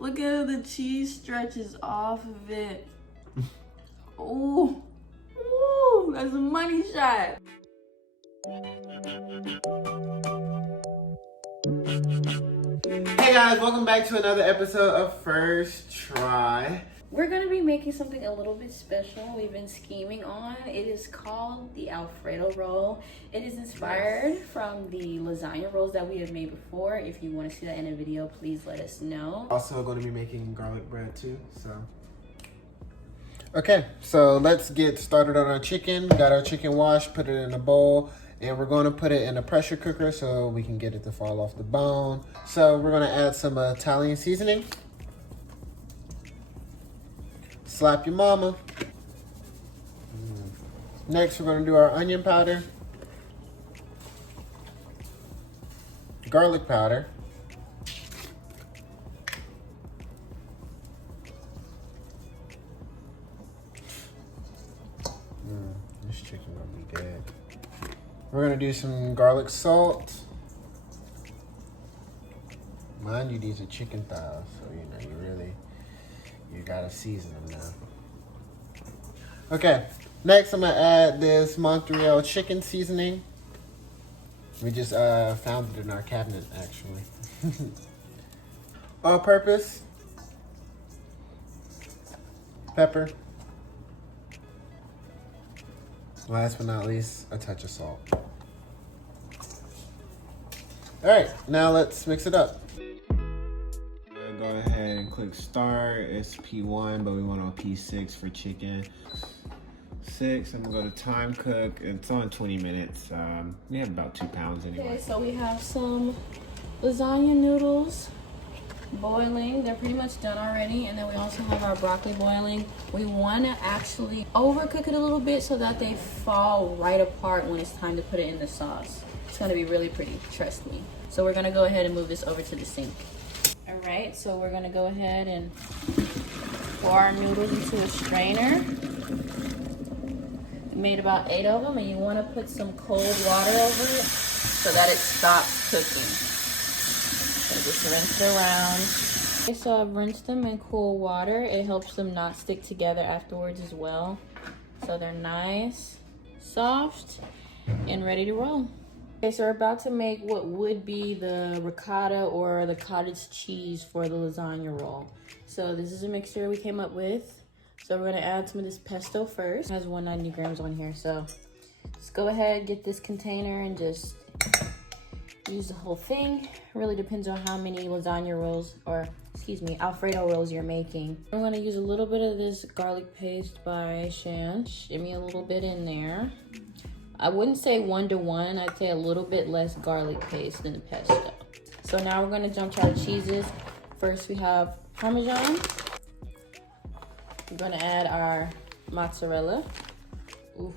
Look at how the cheese stretches off of it. Ooh. Ooh, that's a money shot. Hey guys, welcome back to another episode of First Try. We're gonna be making something a little bit special we've been scheming on. It is called the Alfredo roll. It is inspired from the lasagna rolls that we have made before. If you want to see that in a video, please let us know. Also going to be making garlic bread too, so. Okay, so let's get started on our chicken. Got our chicken washed, put it in a bowl, and we're going to put it in a pressure cooker so we can get it to fall off the bone. So we're going to add some Italian seasoning. Slap your mama. Next, we're going to do our onion powder, garlic powder, this chicken gonna be good. We're gonna do some garlic salt. Mind you, these are chicken thighs, so you gotta season them now. Okay, next I'm gonna add this Montreal chicken seasoning. We just found it in our cabinet, actually. All-purpose pepper. Last but not least, a touch of salt. All right, now let's mix it up. Go ahead and click start. It's P1, but we want on P6 for chicken. 6, I'm gonna go to time cook. It's on 20 minutes. We have about 2 pounds anyway. Okay, so we have some lasagna noodles boiling. They're pretty much done already. And then we also have our broccoli boiling. We want to actually overcook it a little bit so that they fall right apart when it's time to put it in the sauce. It's going to be really pretty, trust me. So we're going to go ahead and move this over to the sink. All right, so we're going to go ahead and pour our noodles into a strainer. We made about 8 of them, and you want to put some cold water over it so that it stops cooking. So just rinse it around. Okay, so I've rinsed them in cool water. It helps them not stick together afterwards as well. So they're nice, soft, and ready to roll. Okay, so we're about to make what would be the ricotta or the cottage cheese for the lasagna roll. So this is a mixture we came up with. So we're gonna add some of this pesto first. It has 190 grams on here. So just go ahead, get this container and just use the whole thing. Really depends on how many lasagna rolls, or excuse me, Alfredo rolls you're making. I'm gonna use a little bit of this garlic paste by Shan. Shimmy a little bit in there. I wouldn't say 1-to-1. I'd say a little bit less garlic paste than the pesto. So now we're gonna jump to our cheeses. First we have Parmesan. We're gonna add our mozzarella. Oof,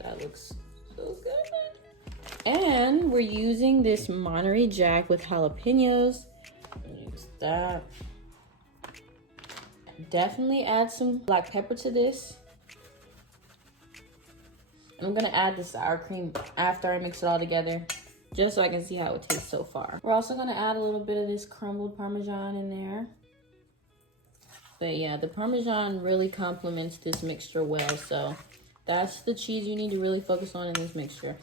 that looks so good. And we're using this Monterey Jack with jalapenos. Use that. Definitely add some black pepper to this. I'm gonna add the sour cream after I mix it all together, just so I can see how it tastes so far. We're also gonna add a little bit of this crumbled Parmesan in there. But yeah, the Parmesan really complements this mixture well, so that's the cheese you need to really focus on in this mixture.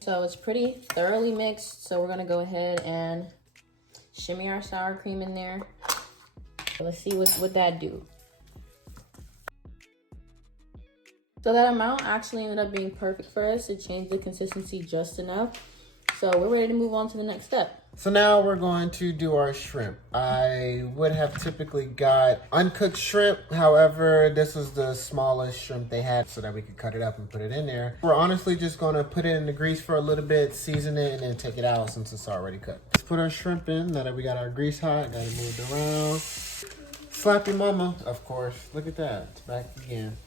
So it's pretty thoroughly mixed, so we're gonna go ahead and shimmy our sour cream in there. Let's see what that do. So that amount actually ended up being perfect for us. It changed the consistency just enough. So we're ready to move on to the next step. So now we're going to do our shrimp. I would have typically got uncooked shrimp. However, this was the smallest shrimp they had so that we could cut it up and put it in there. We're honestly just gonna put it in the grease for a little bit, season it, and then take it out since it's already cooked. Let's put our shrimp in now that we got our grease hot, got it moved around. Slap your mama, of course. Look at that, it's back again.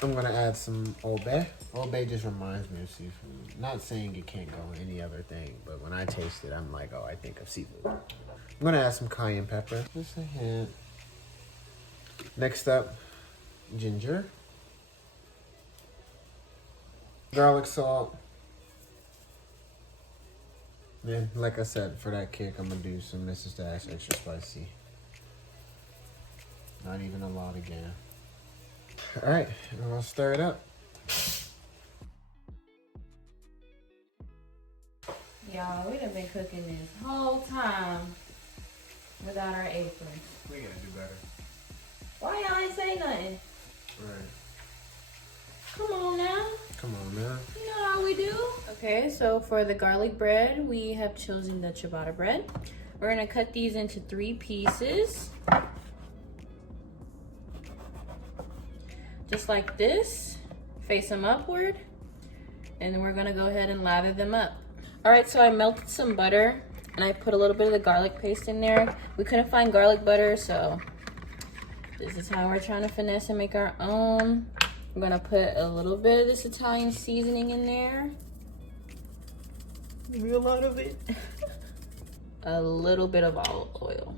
I'm gonna add some Old Bay. Old Bay just reminds me of seafood. Not saying it can't go in any other thing, but when I taste it, I'm like, oh, I think of seafood. I'm gonna add some cayenne pepper, just a hint. Next up, ginger, garlic salt, And like I said, for that kick, I'm gonna do some Mrs. Dash extra spicy. Not even a lot again. All right, I'm gonna stir it up. Y'all, we done been cooking this whole time without our aprons. We gotta do better. Why y'all ain't say nothing? Right. Come on now. Come on, man. You know how we do. Okay, so for the garlic bread, we have chosen the ciabatta bread. We're gonna cut these into 3 pieces. Just like this, face them upward. And then we're gonna go ahead and lather them up. All right, so I melted some butter and I put a little bit of the garlic paste in there. We couldn't find garlic butter, so this is how we're trying to finesse and make our own. I'm gonna put a little bit of this Italian seasoning in there. Maybe a lot of it. A little bit of olive oil.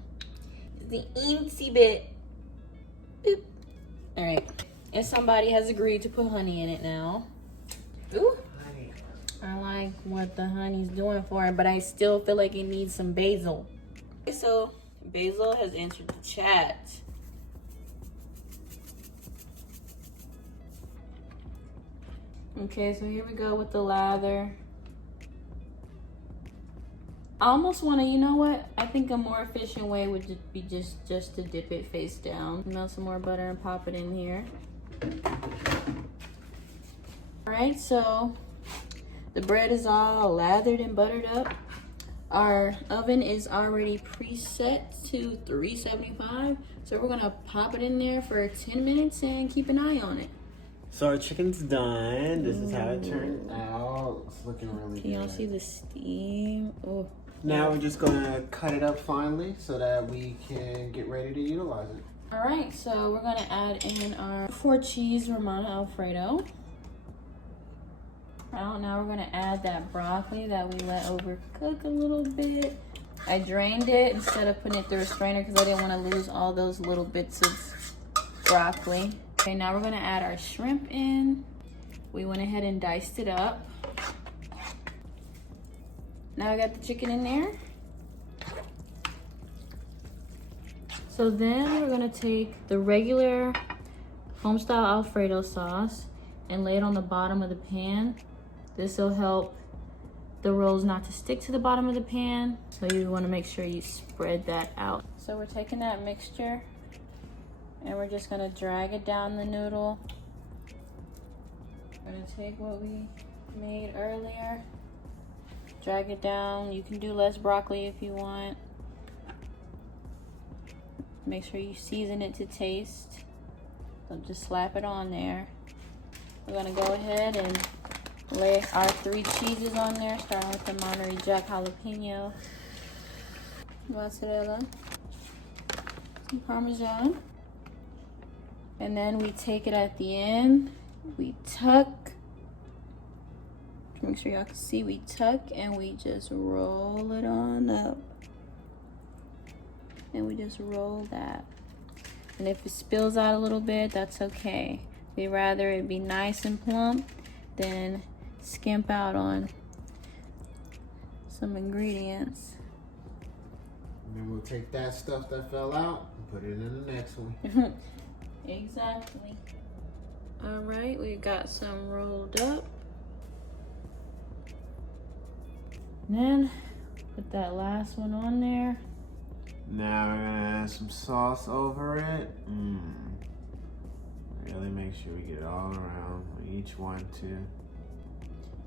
The eensy bit. Boop. All right, and somebody has agreed to put honey in it now. Ooh. I like what the honey's doing for it, but I still feel like it needs some basil. Okay, so Basil has entered the chat. Okay, so here we go with the lather. I almost want to, you know what? I think a more efficient way would just be just to dip it face down. Melt some more butter and pop it in here. All right, so the bread is all lathered and buttered up. Our oven is already preset to 375. So we're gonna pop it in there for 10 minutes and keep an eye on it. So our chicken's done. This is how it turned out. It's looking really good. Can y'all see the steam? Oh. Now we're just gonna cut it up finely so that we can get ready to utilize it. All right, so we're gonna add in our 4 cheese Romano Alfredo. Now we're gonna add that broccoli that we let overcook a little bit. I drained it instead of putting it through a strainer because I didn't want to lose all those little bits of broccoli. Okay, now we're gonna add our shrimp in. We went ahead and diced it up. Now I got the chicken in there. So then we're gonna take the regular home-style Alfredo sauce and lay it on the bottom of the pan. This will help the rolls not to stick to the bottom of the pan. So you want to make sure you spread that out. So we're taking that mixture and we're just going to drag it down the noodle. We're going to take what we made earlier, drag it down. You can do less broccoli if you want. Make sure you season it to taste. So just slap it on there. We're going to go ahead and lay our 3 cheeses on there, starting with the Monterey Jack jalapeno, mozzarella, some Parmesan. And then we take it at the end, we tuck, make sure y'all can see, we tuck and we just roll it on up. And we just roll that. And if it spills out a little bit, that's okay. We'd rather it be nice and plump than skimp out on some ingredients. And then we'll take that stuff that fell out and put it in the next one. Exactly. All right, we got some rolled up. And then put that last one on there. Now we're gonna add some sauce over it. Really make sure we get it all around with each one too.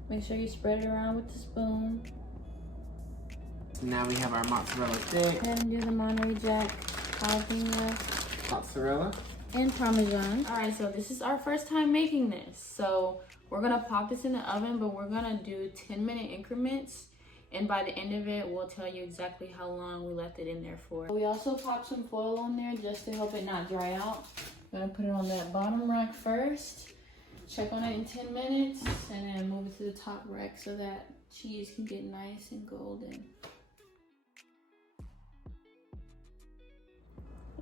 Make sure you spread it around with the spoon. Now we have our mozzarella stick. And do the Monterey Jack jalapeno. Mozzarella. And Parmesan. All right, so this is our first time making this. So we're gonna pop this in the oven, but we're gonna do 10-minute increments. And by the end of it, we'll tell you exactly how long we left it in there for. We also popped some foil on there just to help it not dry out. I'm gonna put it on that bottom rack first. Check on it in 10 minutes and then move it to the top rack so that cheese can get nice and golden.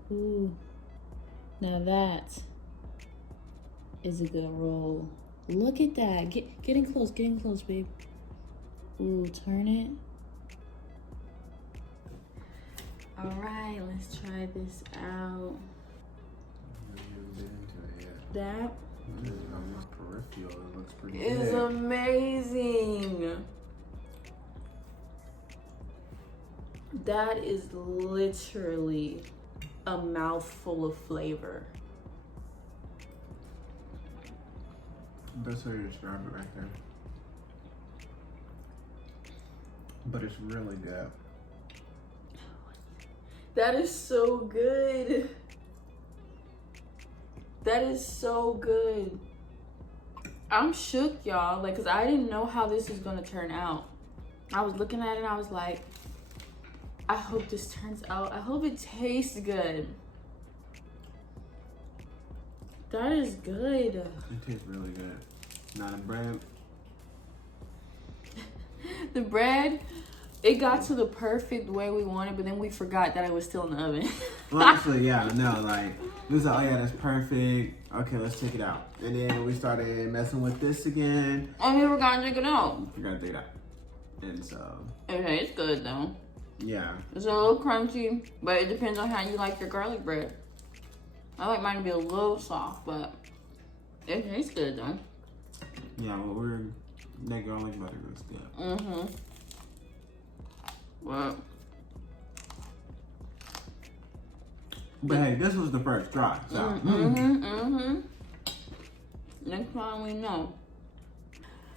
Ooh, now that is a good roll. Look at that. Get in close, babe. Ooh, turn it. All right, let's try this out. That Peripheral, it looks pretty is good. amazing. That is literally a mouthful of flavor. That's how you describe it right there. But it's really good. That is so good. That is so good. I'm shook, y'all, like, cause I didn't know how this is gonna turn out. I was looking at it and I was like, I hope this turns out. I hope it tastes good. That is good. It tastes really good. Now the bread. The bread, it got to the perfect way we wanted, but then we forgot that it was still in the oven. Honestly, yeah, no, like, we was like, oh yeah, that's perfect. Okay, let's take it out. And then we started messing with this again. And we forgot to take it out. We gotta take it out. And so. It tastes good though. Yeah. It's a little crunchy, but it depends on how you like your garlic bread. I like mine to be a little soft, but it tastes good though. Yeah, well, that garlic butter looks good. Mm-hmm. Well. But hey, this was the first try, so. Next time we know.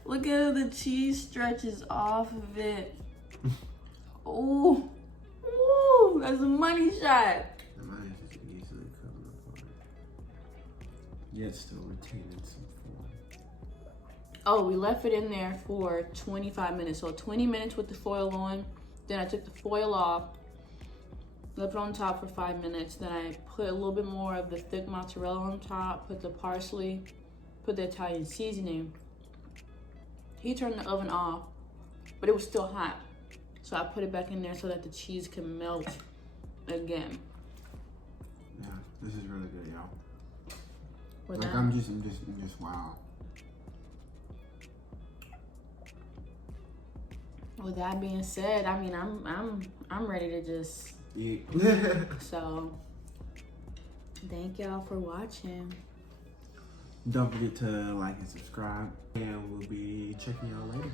Look at how the cheese stretches off of it. Ooh. Ooh, that's a money shot. Mine is just easily coming apart. Yet still retaining some form. Oh, we left it in there for 25 minutes. So 20 minutes with the foil on. Then I took the foil off. Left it on top for 5 minutes. Then I put a little bit more of the thick mozzarella on top. Put the parsley. Put the Italian seasoning. He turned the oven off, but it was still hot. So I put it back in there so that the cheese can melt again. Yeah, this is really good, y'all. With Like that, I'm just wow. with that being said, I mean I'm ready to just Eat. so thank y'all for watching. Don't forget to like and subscribe, and we'll be checking y'all later.